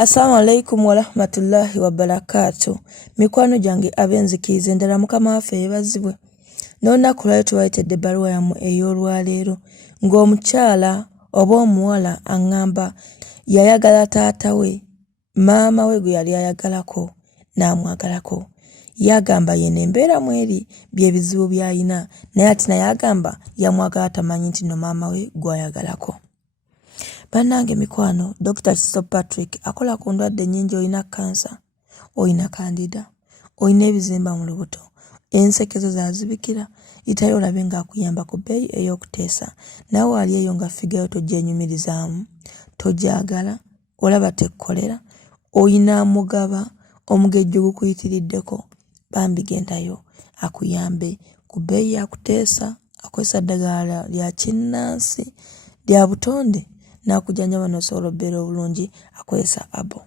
Assalamu alaikum wa rahmatullahi wa barakatuh. Mikwano jange abenzikirize ndala mukama waffe yebazibwe. N'olunaku lwali tubaletedde ebbaluwa yammwe ey'olwaleero ng'omukyala oba omuwala aŋŋamba yayagala taata we, maama we gwe yali ayagalako n'amwagalako. Yagamba yeno embeera mweri bye bizibu by'alina, naye ati naye agamba yamwagala tamanyi nti no maama we gw'ayagalako. Bannange mikwano, Dr. Kiso Patrick akola ku ndwadde nnyingi. Olina kansa, olina kandida, olina ebizimba mu lubuto, ensekezo zazibikira, yitayo olabe ng'akuyamba ku bbeeyi ey'okuteesa. Nawe wali eyo nga figayo tojjenyumirizaamu, togyagala, olaba tekkolera, olina mugaba, omugejjo gukuyitiriddeko, bambi gendayo akuyambe ku bbeeyi yakuteesa, akozesa ddagala lya kinnansi lya butonde, n'akujjanjaba n'osobola obbeera obulungi, akozesa abo.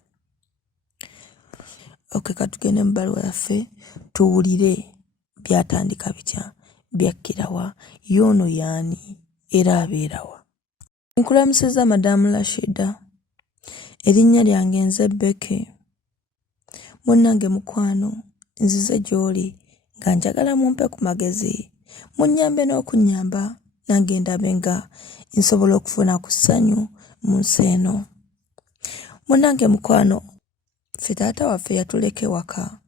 Katugende mu bbaluwa yaffe tuwulire byatandika bitya, byakkirawa, y'ono y'ani era abeerawa. Nkulamusizza Madamu Rashida, erinnya lyange nze Becky. Munnange mukwano, nzize gy'oli nga njagala mumpe ku magezi, munnyambe n'okunnyamba nange ndabe nga nsobola okufuna ku ssanyu mu nsi eno. Munnange mukwano, ffe taata waffe yatuleka ewaka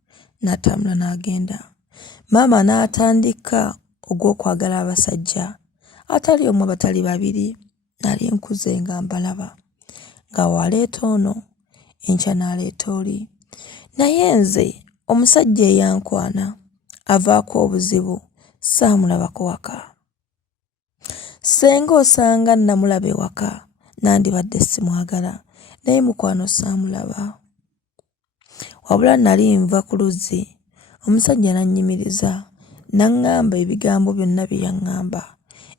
n'atambula n'agenda. Maama n'atandika ogw'okwagala abasajja, atali omu batali babiri, nali nkuze nga mbalaba, nga waleeta ono enkya n'aleeta oli. Naye nze omusajja eyankwana avaako obuzibu saamulabako waka. Senga osanga namulaba ewaka nandibadde simwagala, naye mukwano saamulaba. Wabula nali nva ku luzzi, omusajja nannyimiriza n'aŋŋamba ebigambo byonna bye yaŋŋamba,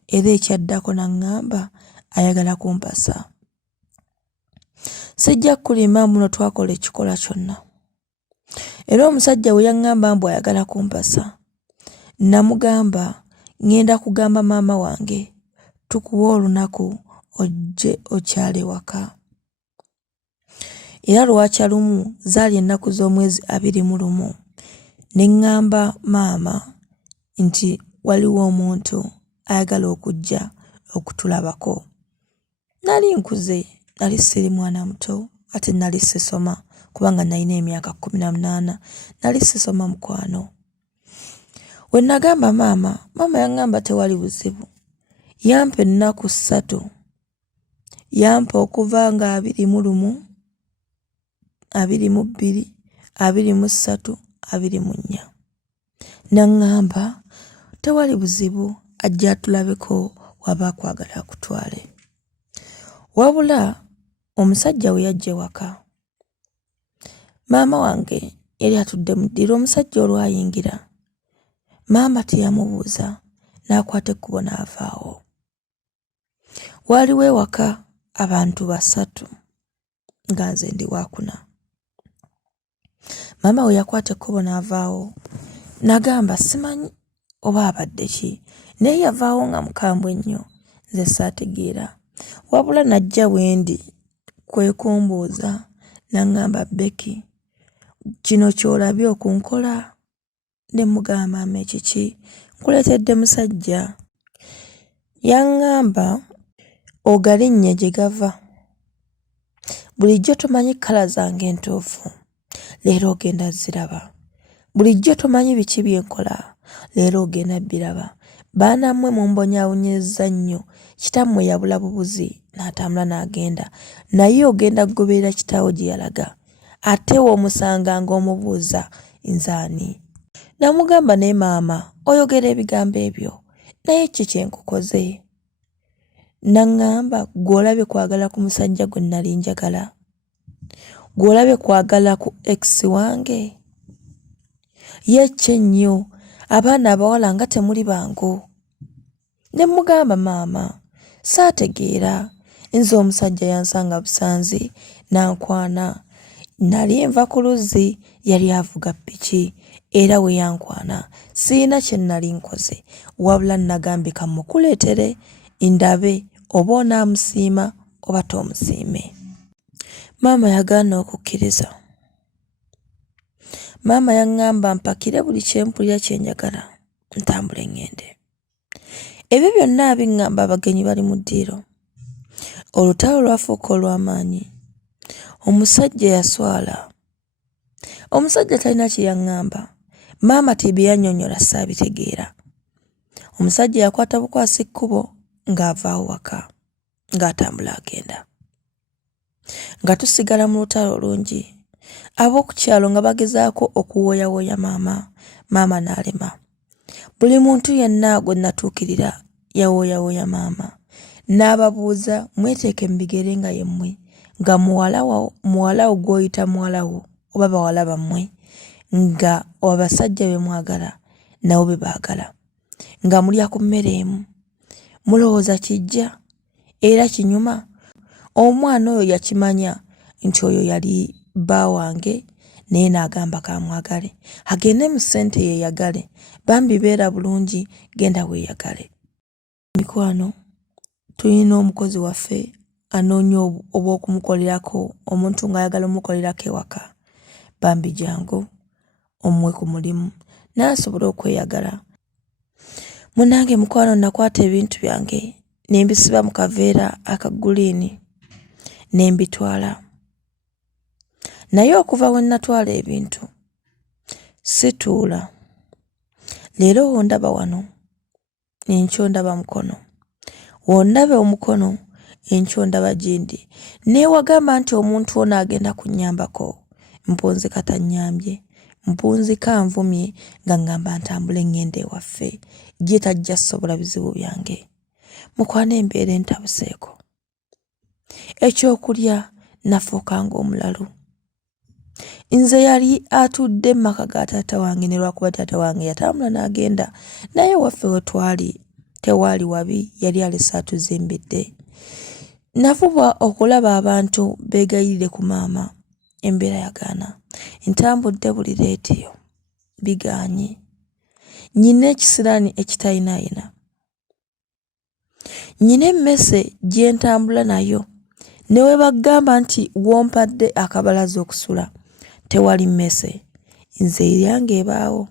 era ekyaddako n'aŋŋamba ayagala kumpasa. Sijja kulimba muno twakola ekikola kyonna. Era omusajja we yaŋŋamba mbu ayagala kumpasa, namugamba ŋŋenda kugamba maama wange tukuwa olunaku ojje okyale waka. Era lwakya lumu zaali ennaku z'omwezi 21, ne ŋŋamba maama nti waliwo omuntu ayagala okujja okutulabako. Nali nkuze, nali siri mwana muto, ate nali sisoma kubanga nalina emyaka 18, nali sisoma mukwano. We nagamba maama yaŋŋamba tewali buzibu. Yampa ennaku 3, yampa okuva nga 21, 22, 23, 24. N'aŋŋamba tewali buzibu, ajja atulabeko waba akwagala akutwale. Wabula omusajja we yajja ewaka, maama wange yali atudde mu ddiro. Omusajja olwayingira, maama teyamubuuza, n'akwata ekkubo n'avaawo. Waaliwo ewaka abantu 3 nga nze ndi wakuna. Maama we yakwata ekkubo n'avaawo, n'agamba simanyi oba abadde ki, naye yavaawo nga mukambwe nnyo, nze saategeera. Wabula najja wendi kwe kumbuuza, n'aŋŋamba Becky, kino ky'olabye okunkola? Ne mugamba maama ekiki? Nkuleetedde musajja. Yaŋŋamba ogalinnye gye gava. Bulijjo tomanyi kkala zange entuufu, leero ogenda ziraba. Bulijjo tomanyi biki bye nkola, leero ogenda biraba. Baana mmwe mumbonyaabonyezza nnyo, kitammwe yabula bubuzi n'atambula n'agenda, naye ogenda kugoberera kitaawo gye yalaga, ate w'omusanga ng'omubuuza nze ani? Namugamba naye maama oyogera ebigambo ebyo, naye ki kye nkukoze? N'aŋŋamba gw'olabye kwagala ku musajja gwe nali njagala, gw'olabye kwagala ku ex wange, ye ki ennyo, abaana abawala nga temuli bangu. Ne mugamba maama saategeera, nze omusajja yansanga busanzi n'ankwana. Nali nva ku luzzi, yali avuga ppiki, era we yankwana siina kye nali nkoze, wabula nagambye kamukuleetere ndabe oba onaamusiima oba tomusiime. Maama yagaana okukkiriza. Maama yaŋŋamba mpakire buli kyempulira kyenjagala ntambule ŋŋende. Ebyo byonna abiŋŋamba abagenyi bali mu ddiiro. Olutalo lwafuuka olw'amaanyi. Omusajja yaswala. Omusajja talina kye yaŋŋamba. Maama bye yannyonnyola saabitegeera. Omusajja yakwata bukwasi kkubo ng'avaawo waka ng'atambula agenda. Nga tusigala mu lutalo olungi. Ab'oku kyalo nga bagezaako okuwooyawooya maama. Maama n'alema. Buli muntu yenna gwe natuukirira yawooyawooya maama. N'ababuuza mweteeke mu bigere nga yemmwe nga muwalawo gw'oyita muwalawo oba bawala bammwe nga abasajja be mwagala nabo be baagala nga mulya ku mmere emu mulowooza kijja era kinyuma. Omwana oyo yakimanya nti oyo yali bba wange naye n'agamba kamwagale agende mu ssente yeeyagale bambi beera bulungi genda weeyagale. Mikwano tulina omukozi waffe anoonya obw'okumukolerako omuntu ng'ayagala omukolerako ewaka bambi jangu omuwe ku mulimu n'asobola okweyagala. Munnange mukwano nakwata ebintu byange ne mbisiba mu kaveera aka guliini ne mbitwala. Naye okuva we natwala ebintu situula. Leero wondaba wano enkya ondaba mukono. Wondaba omukono enkya ondaba gindi. Neewagamba nti omuntu ono agenda kunnyambako mpunzika tannyambye. Mpunzika nvumye nga ngamba ntambule ŋŋende ewaffe gye tajja sobola bizibu byange. Mukwano embeera entabuseeko. Ekyokulya nafuuka ng'omulalu. Nze yali atudde mu maka ga taata wange ne lwakuba taata wange yatambula n'agenda naye waffe we twali tewaali wabi yali alese atuzimbidde. Nafuba okulaba abantu beegayirire ku maama. Embeera yagaana. Ntambudde buli leediyo bigaanye. Nyina ekisiraani ekitayinaayina. Nyina emmese gye ntambula nayo ne we bagamba nti wompadde akabalaza okusula tewali mmese. Nze eryange ebaawo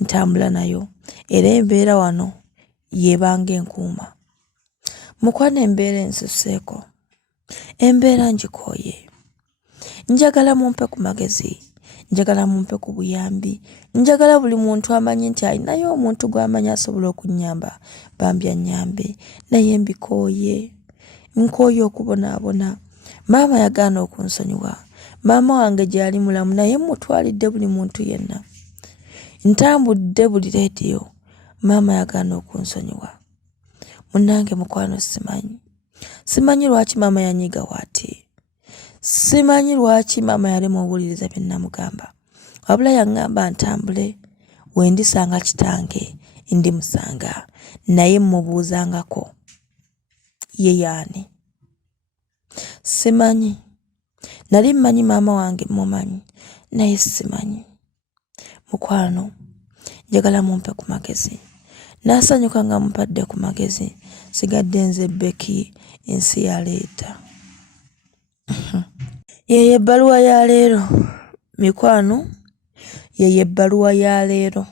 ntambula nayo era embeera wano yeebanga enkuuma. Mukwano embeera ensuseeko. Embeera ngikooye. Njagala mumpe ku magezi. Njagala mumpe ku buyambi. Njagala buli muntu amanyi nti alinayo omuntu gw'amanyi asobola okunnyamba bambi annyambe. Naye mbikooye. Nkooye okubonaabona. Maama yagaana okunsonyiwa. Maama wange gy'ali mulamu naye mutwalidde buli muntu yenna. Ntambudde buli leediyo. Maama yagaana okunsonyiwa. Munnange mukwano simanyi. Simanyi lwaki maama yanyiga waati. Simanyi lwaki maama yalema owuliriza bye namugamba. Wabula yaŋŋamba ntambule wendisanga kitange ndimusanga naye mmubuuzangako ye yaani. Simanyi. Nali mmanyi maama wange mumanyi naye simanyi. Mukwano njagala mumpe ku magezi. Naasanyuka nga mumpadde ku magezi. Sigadde nze Becky ensi ya leeta. Yeyo ebbaluwa ya leero. Mikwano yeyo ebbaluwa ya leero.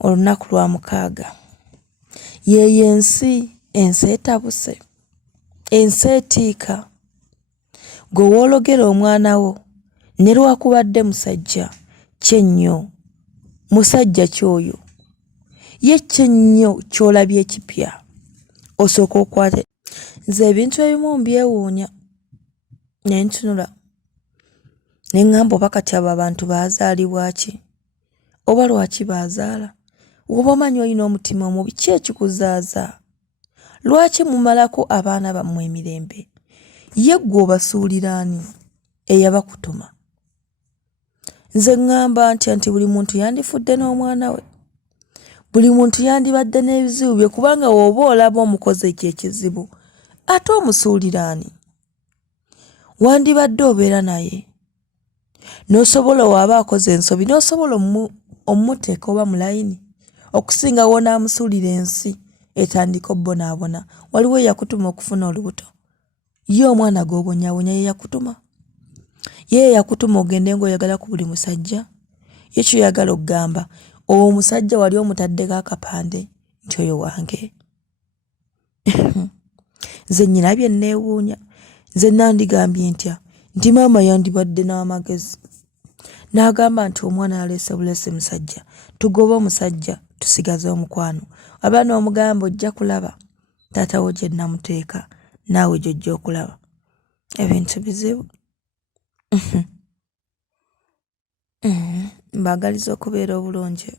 Olunaku lwa 6. Yeyo ensi etabuse. Ensi etiika. Gwe woologera omwana wo ne lwakubadde musajja kyennyo. Musajja kyoyo. Ye kyennyo ky'olabye ekipya. Osooka okwate. Nze ebintu ebimu mbyewuunya. Ne ntunula. Ne ŋŋamba oba kati abo abantu baazaalibwa ki? Oba lwaki baazaala? Oba omanyi olina omutima omubi ki ekikuzaaza? Lwaki mumalako abaana bammwe emirembe? Ye ggwe obasuulira ani eyabakutuma? Nze ŋŋamba nti buli muntu yandifudde n'omwana we. Buli muntu yandibadde n'ebizibu bye kubanga w'oba olaba omukozi ekyo ekizibu ate omusuulira ani? Wandibadde obeera naye. N'osobola waba akoze ensobi n'osobola omuteeka oba mu layini okusinga w'onaamusuulira ensi etandika obbonaabona. Waliwo eyakutuma okufuna olubuto. ye omwana g'obonyabonya ye yakutuma ogende ng'oyagala ku buli musajja ye kyoyagala okugamba owo omusajja wali omutaddeko akapande nti oyo wange. Nze nnyina bye nneewuunya, nze nandigambye ntya nti maama yandibadde n'amagezi n'agamba nti omwana yaleese buleese musajja, tugobe omusajja tusigaze omukwano. Aba n'omugamba ojja kulaba taatawo gye namuteeka naawe gy'ojja okulaba. Ebintu bizibu. Mbaagaliza okubeera obulungi.